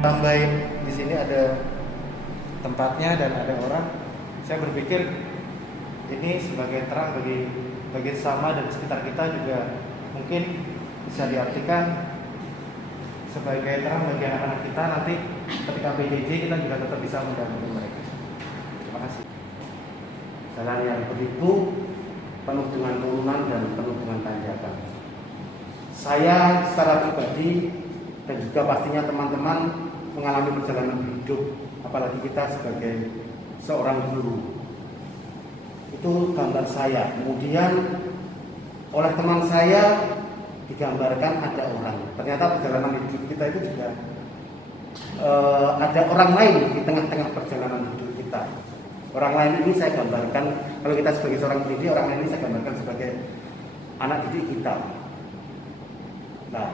Tambahin di sini ada tempatnya dan ada orang. Saya berpikir ini sebagai terang bagi sama dan sekitar kita juga mungkin bisa diartikan sebagai terang bagi anak-anak kita nanti ketika PJJ kita juga tetap bisa mendampingi mereka. Terima kasih. Jalan yang berliku, penuh dengan turunan dan penuh dengan tanjakan. Saya secara pribadi dan juga pastinya teman-teman mengalami perjalanan hidup, apalagi kita sebagai seorang guru. Itu gambar saya. Kemudian oleh teman saya digambarkan ada orang. Ternyata perjalanan hidup kita itu juga ada orang lain di tengah-tengah perjalanan hidup kita. Orang lain ini saya gambarkan, kalau kita sebagai seorang pendidik, orang lain ini saya gambarkan sebagai anak didik kita. Nah,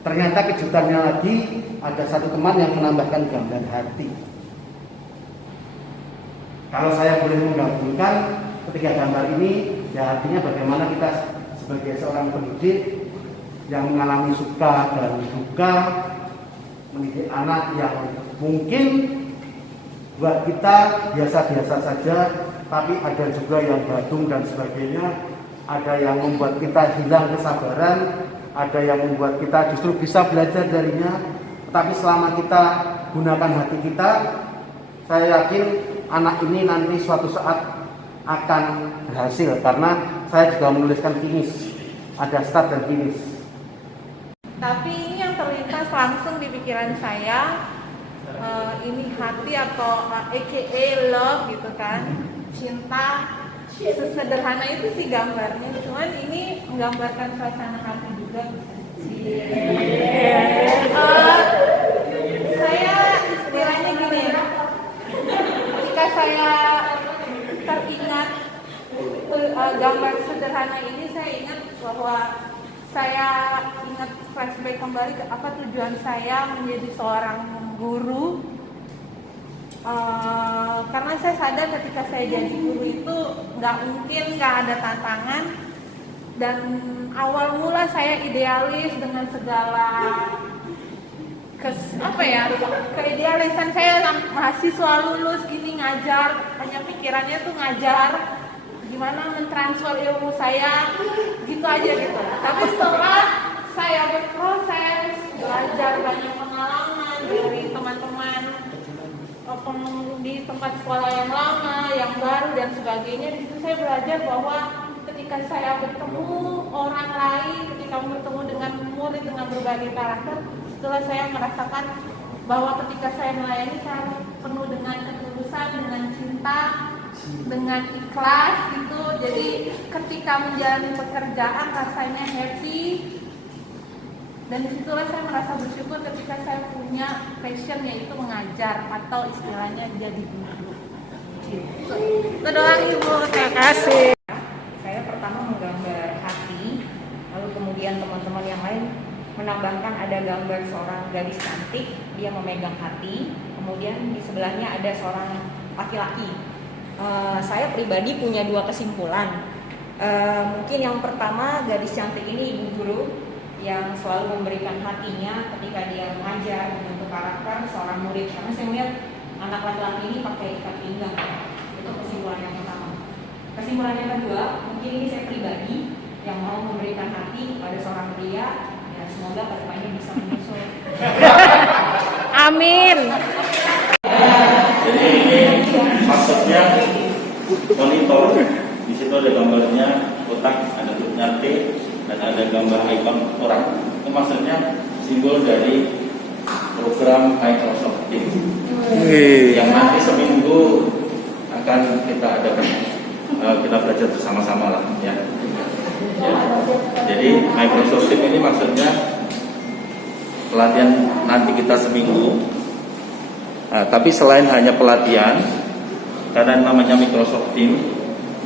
ternyata kejutannya lagi ada satu teman yang menambahkan gambar hati. Kalau saya boleh menggabungkan ketiga gambar ini, ya artinya bagaimana kita sebagai seorang pendidik yang mengalami suka dan duka, mendidik anak yang mungkin buat kita biasa-biasa saja, tapi ada juga yang gadung dan sebagainya, ada yang membuat kita hilang kesabaran, ada yang membuat kita justru bisa belajar darinya. Tapi selama kita gunakan hati kita, saya yakin anak ini nanti suatu saat akan berhasil, karena saya juga menuliskan finish, ada start dan finish. Tapi ini yang terlintas langsung di pikiran saya, ini hati atau aka love gitu kan, cinta. Sesederhana itu sih gambarnya, cuman ini menggambarkan suasana hati juga sih. Saya istilahnya gini, ketika saya teringat gambar sederhana ini, saya ingat bahwa saya ingat flashback kembali ke apa tujuan saya menjadi seorang guru. Karena saya sadar ketika saya jadi guru itu nggak ada tantangan, dan awal mula saya idealis dengan segala keidealisan saya, mahasiswa lulus gini ngajar, hanya pikirannya tuh ngajar, gimana mentransfer ilmu saya gitu aja gitu. Tapi setelah saya berproses, belajar banyak pengalaman dari teman-teman di tempat sekolah yang lama, yang baru dan sebagainya, di situ saya belajar bahwa ketika saya bertemu orang lain, ketika bertemu dengan murid dengan berbagai karakter, setelah saya merasakan bahwa ketika saya melayani, saya penuh dengan ketulusan, dengan cinta, dengan ikhlas gitu. Jadi ketika menjalani pekerjaan rasanya happy. Dan disitulah saya merasa bersyukur ketika saya punya passion, yaitu mengajar atau istilahnya jadi guru. Itu doang Ibu, terima kasih. Saya pertama menggambar hati, lalu kemudian teman-teman yang lain menambahkan ada gambar seorang gadis cantik, dia memegang hati, kemudian di sebelahnya ada seorang laki-laki. Saya pribadi punya dua kesimpulan. Mungkin yang pertama, gadis cantik ini ibu guru yang selalu memberikan hatinya ketika dia mengajar, membentuk karakter seorang murid. Karena saya melihat anak laki-laki ini pakai ikat pinggang. Itu kesimpulan yang pertama. Kesimpulan yang kedua, mungkin ini saya pribadi yang mau memberikan hati pada seorang pria. Ya semoga kedepannya bisa menyusul. Amin. Maksudnya monitor. Di situ ada gambarnya kotak, ada hurufnya T, dan ada gambar icon orang. Itu maksudnya simbol dari program Microsoft Teams yang nanti seminggu akan kita adakan, kita belajar bersama-sama lah ya. Jadi Microsoft Teams ini maksudnya pelatihan nanti kita seminggu. Nah, tapi selain hanya pelatihan, karena namanya Microsoft Teams,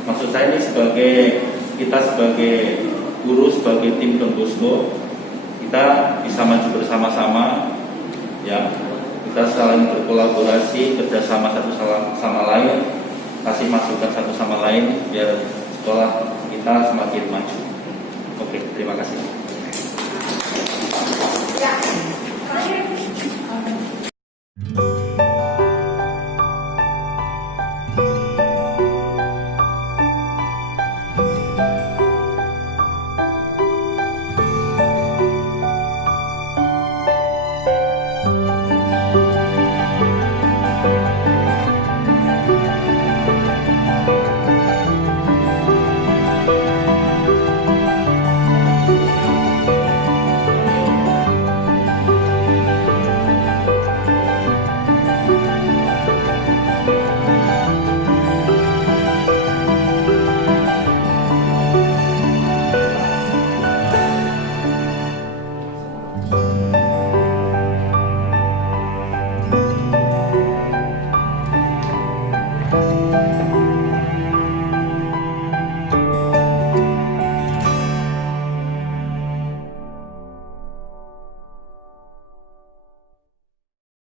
maksud saya ini kita sebagai guru, sebagai tim Don Bosco, kita bisa maju bersama-sama, ya. Kita saling berkolaborasi, kerjasama satu sama lain, kasih masukan satu sama lain, biar sekolah kita semakin maju. Oke, terima kasih. Ya,